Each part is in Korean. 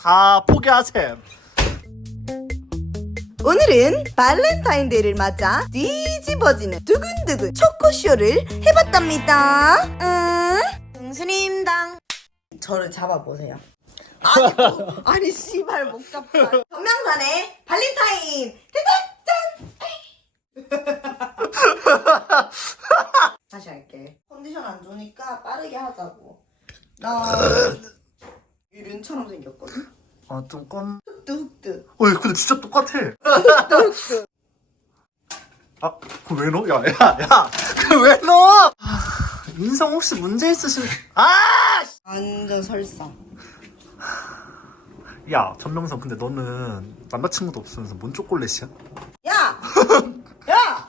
다 포기하셈. 오늘은 발렌타인데이를 맞아 뒤집어지는 두근두근 초코쇼를 해봤답니다. 음. 동수님당. 저를 잡아보세요. 아니, 뭐, 아니 씨발 목 잡자. 전명산의 발렌타인 대단짠. 다시 할게. 컨디션 안 좋으니까 빠르게 하자고. 나 유륜처럼 생겼거든. 아, 좀 껌. 뚝뚝. 어, 근데 진짜 똑같아. 뚝뚝. 아, 그거 왜 넣어? 야, 야, 야. 그거 왜 넣어? 아, 인성 혹시 문제 있으신, 아! 씨! 완전 설사. 야, 전명선, 근데 너는 남자친구도 없으면서 뭔 초콜릿이야? 야! 야!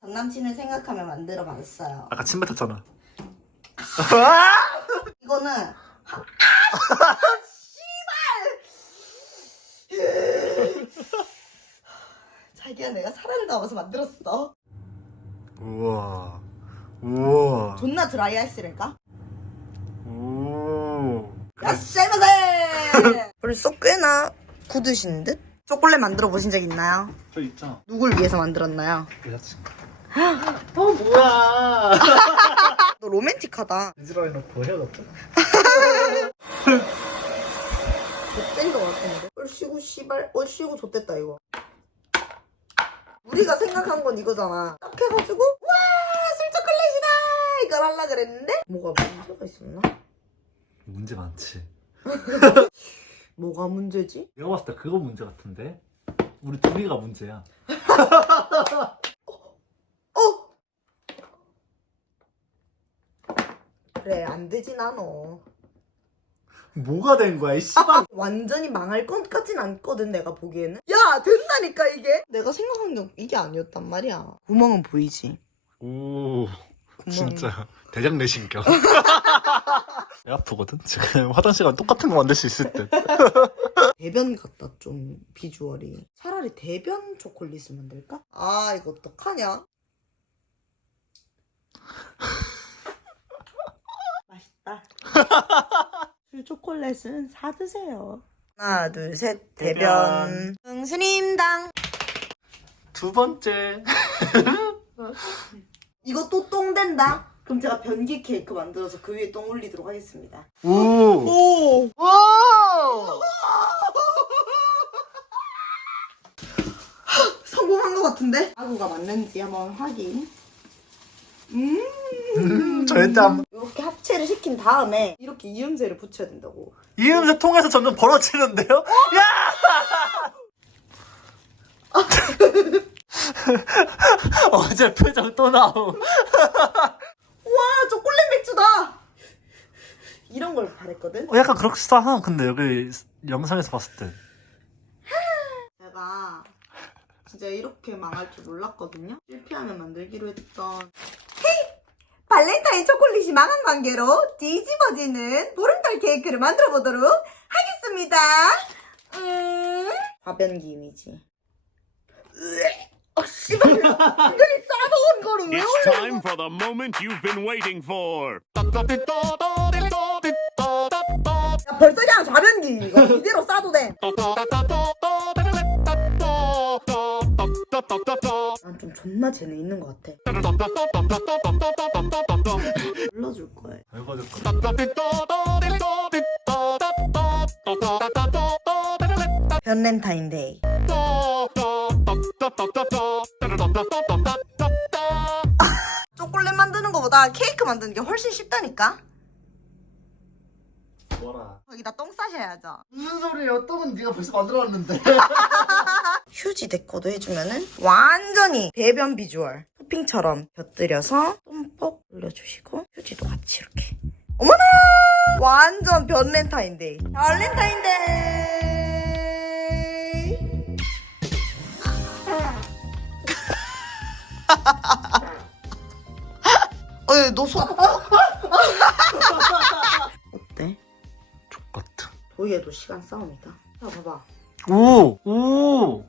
전 남친을 생각하며 만들어 봤어요. 아까 침 뱉었잖아. 이거는! 자기야 내가 사랑을 담아서 만들었어. 우와. 우와. 존나 드라이 아이스랄까? 오. 야 쎄마세! 벌써 꽤나 굳으신 듯? 초콜릿 만들어 보신 적 있나요? 저 있잖아. 누굴 위해서 만들었나요? 여자친구. 어, 뭐야. 너 로맨틱하다. 이지랄 놓고 헤어졌죠? 좆된 거 같은데? 얼씨구 씨발 얼씨구 좆됐다 이거 우리가 생각한 건 이거잖아 딱 해가지고 와 술초콜릿이다 이걸 하려 그랬는데 뭐가 문제가 있었나? 문제 많지. 뭐가 문제지? 내가 봤을 때 그거 문제 같은데? 우리 둘이가 문제야. 어! 그래 안 되진 않아 뭐가 된 거야, 이 씨발. 완전히 망할 것 같진 않거든 내가 보기에는 야 된다니까 이게 내가 생각한 게 이게 아니었단 말이야 구멍은 보이지? 오. 구멍 대장 내신경. 배 아프거든? 지금 화장실 가면 똑같은 거 만들 수 있을 듯. 대변 같다 좀 비주얼이 차라리 대변 초콜릿을 만들까? 아 이거 어떡하냐 맛있다 술 초콜릿은 사드세요 하나 둘셋 대변 응수님당 두 번째. 이거 또 똥 된다 그럼 제가 변기 케이크 만들어서 그 위에 똥 올리도록 하겠습니다 오. 오 오! 성공한 것 같은데? 아구가 맞는지 한번 확인 음 음, 절대 안. 이렇게 합체를 시킨 다음에 이렇게 이음새를 붙여야 된다고. 이음새 통해서 점점 벌어지는데요? 야! 어제 표정 또 나옴. 와 초콜릿 맥주다. 이런 걸 바랬거든. 어, 약간 그렇기도 하나 근데 여기 영상에서 봤을 때. 제가 진짜 이렇게 망할 줄 몰랐거든요. 실패하면 만들기로 했던. 발렌타인 초콜릿이 망한 관계로 뒤집어지는 보름달 케이크를 만들어 보도록 하겠습니다. 음. 화변기 이미지. 아 씨발. 이걸 싸놓은 거를 왜 It's 올려? time for the moment you've been waiting for. 야, 벌써 그냥 좌변기 이거 이대로 싸도 돼. 난 좀 존나 재능 있는 것 같아. 불러줄 될까? 변렌타인데이. 초콜릿 만드는 것보다 케이크 만드는 게 훨씬 쉽다니까. 뭐라. 여기다 똥 싸셔야죠. 무슨 소리야? 똥은 네가 벌써 만들어놨는데. 휴지 데코도 해주면은 완전히 배변 비주얼 토핑처럼 곁들여서 듬뿍 올려주시고 휴지도 같이 이렇게 어머나 완전 변렌타인데이 변렌타인데이 어이 너손 어때? 보이에도 시간 싸움이다 자 봐봐 오! 오!